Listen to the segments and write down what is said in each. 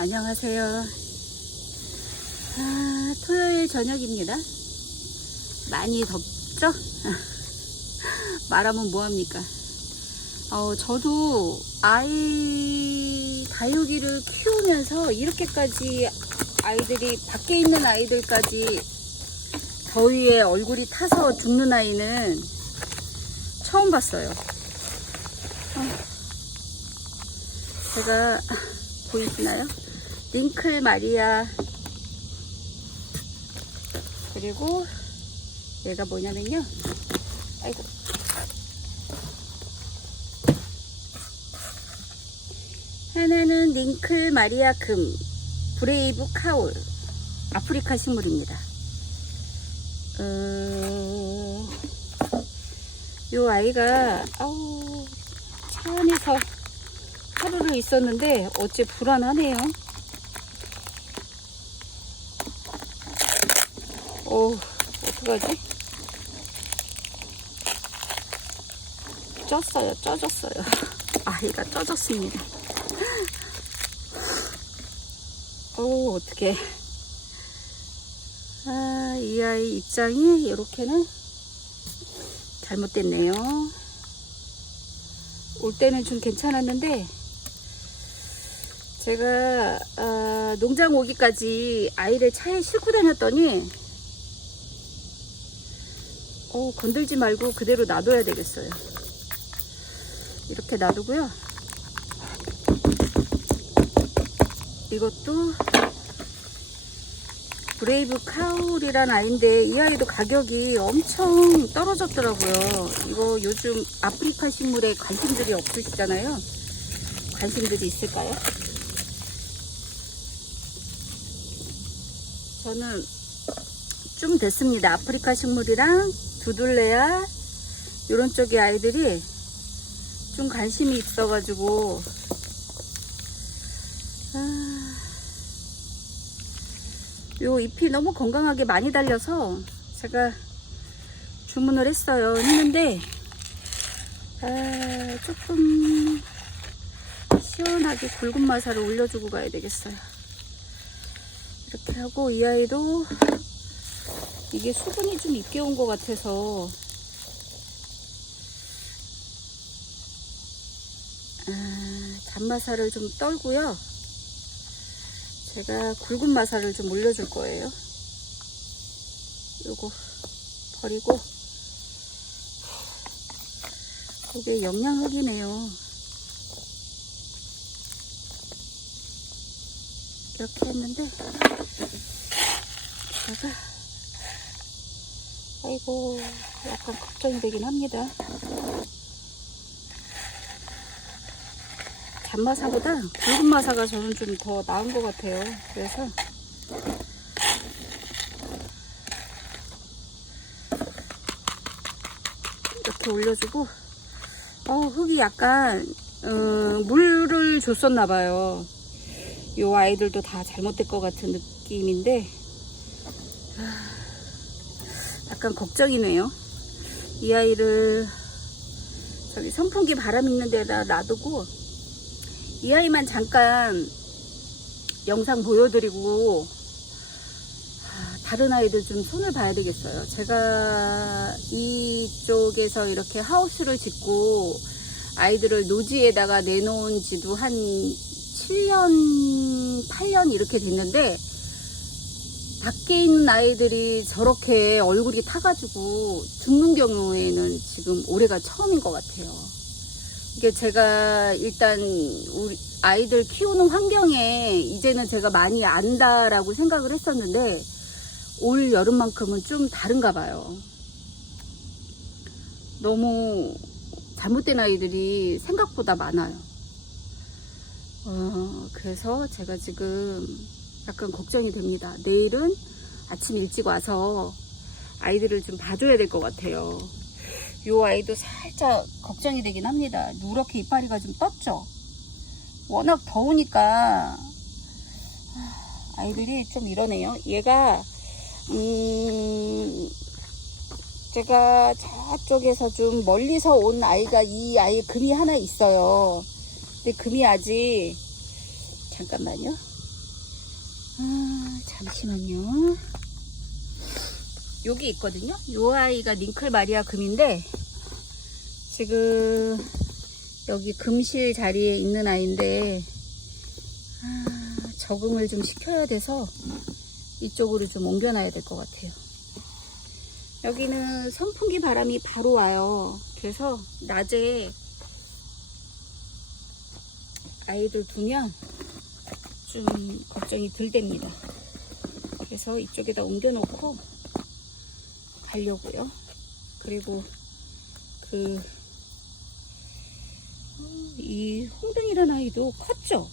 안녕하세요. 아, 토요일 저녁입니다. 많이 덥죠? 말하면 뭐합니까? 어, 저도 아이 다육이를 키우면서 이렇게까지 아이들이 밖에 있는 아이들까지 더위에 얼굴이 타서 죽는 아이는 처음 봤어요. 어, 제가 보이시나요? 링클 마리아. 그리고 얘가 뭐냐면요. 아이고. 하나는 링클 마리아 금 브레이브 카울 아프리카 식물입니다. 어... 요 아이가 아우 차 안에서 하루를 있었는데 어째 불안하네요. 오, 어떡하지? 쪘어요, 쪄졌어요. 아이가 쪄졌습니다. 오, 어떡해. 아, 이 아이 입장이 이렇게는 잘못됐네요. 올 때는 좀 괜찮았는데, 제가 아, 농장 오기까지 아이를 차에 싣고 다녔더니 어, 건들지 말고 그대로 놔둬야 되겠어요. 이렇게 놔두고요. 이것도 브레이브 카울이란 아이인데 이 아이도 가격이 엄청 떨어졌더라고요. 이거 요즘 아프리카 식물에 관심들이 없으시잖아요. 관심들이 있을까요? 저는 좀 됐습니다. 아프리카 식물이랑 두둘레아 이런 쪽의 아이들이 좀 관심이 있어가지고 아, 요 잎이 너무 건강하게 많이 달려서 제가 주문을 했어요. 했는데 아, 조금 시원하게 굵은 마사를 올려주고 가야 되겠어요. 이렇게 하고 이 아이도 이게 수분이 좀 있게 온 것 같아서 아, 잔마사를 좀 떨고요. 제가 굵은 마사를 좀 올려줄 거예요. 요거 버리고 이게 영양흑이네요. 이렇게 했는데 제가 아이고 약간 걱정이 되긴 합니다. 잔마사보다 굵은 마사가 저는 좀 더 나은 것 같아요. 그래서 이렇게 올려주고 어, 흙이 약간 어, 물을 줬었나 봐요. 요 아이들도 다 잘못된 것 같은 느낌인데 아, 약간 걱정이네요. 이 아이를 저기 선풍기 바람 있는 데다 놔두고 이 아이만 잠깐 영상 보여드리고 아, 다른 아이들 좀 손을 봐야 되겠어요. 제가 이쪽에서 이렇게 하우스를 짓고 아이들을 노지에다가 내놓은 지도 한 7년, 8년 이렇게 됐는데 밖에 있는 아이들이 저렇게 얼굴이 타가지고 죽는 경우에는 지금 올해가 처음인 것 같아요. 이게 제가 일단 우리 아이들 키우는 환경에 이제는 제가 많이 안다라고 생각을 했었는데 올 여름만큼은 좀 다른가 봐요. 너무 잘못된 아이들이 생각보다 많아요. 어, 그래서 제가 지금 약간 걱정이 됩니다. 내일은 아침 일찍 와서 아이들을 좀 봐줘야 될 것 같아요. 요 아이도 살짝 걱정이 되긴 합니다. 누렇게 이파리가 좀 떴죠? 워낙 더우니까 아이들이 좀 이러네요. 얘가 음 제가 저쪽에서 좀 멀리서 온 아이가 이 아이 금이 하나 있어요. 근데 금이 아직 잠깐만요. 아, 잠시만요. 여기 있거든요. 요 아이가 링클 마리아 금인데 지금 여기 금실 자리에 있는 아이인데 아, 적응을 좀 시켜야 돼서 이쪽으로 좀 옮겨놔야 될 것 같아요. 여기는 선풍기 바람이 바로 와요. 그래서 낮에 아이들 두면 좀 걱정이 덜 됩니다. 그래서 이쪽에다 옮겨놓고 가려고요. 그리고 그, 어, 이 홍등이라는 아이도 컸죠?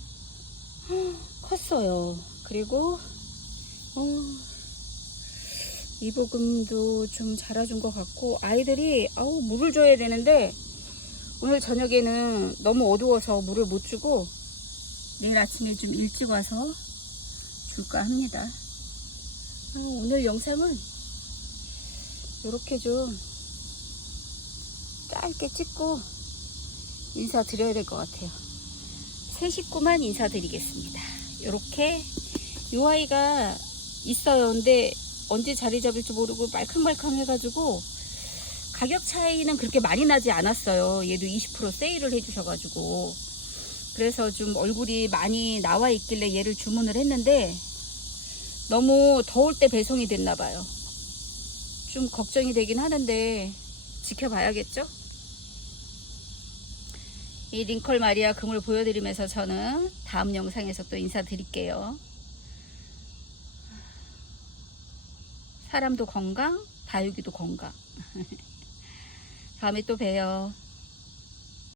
컸어요. 그리고, 어, 이보금도 좀 자라준 것 같고, 아이들이, 아우, 물을 줘야 되는데, 오늘 저녁에는 너무 어두워서 물을 못 주고, 내일 아침에 좀 일찍 와서 줄까 합니다. 아, 오늘 영상은 이렇게 좀 짧게 찍고 인사드려야 될 것 같아요. 새 식구만 인사드리겠습니다. 이렇게 이 아이가 있어요. 근데 언제 자리 잡을지 모르고 말캉말캉 해가지고 가격 차이는 그렇게 많이 나지 않았어요. 얘도 20% 세일을 해주셔가지고 그래서 좀 얼굴이 많이 나와 있길래 얘를 주문을 했는데 너무 더울 때 배송이 됐나 봐요. 좀 걱정이 되긴 하는데 지켜봐야겠죠? 이 링컬 마리아 금을 보여드리면서 저는 다음 영상에서 또 인사드릴게요. 사람도 건강, 다육이도 건강. 다음에 또 봬요.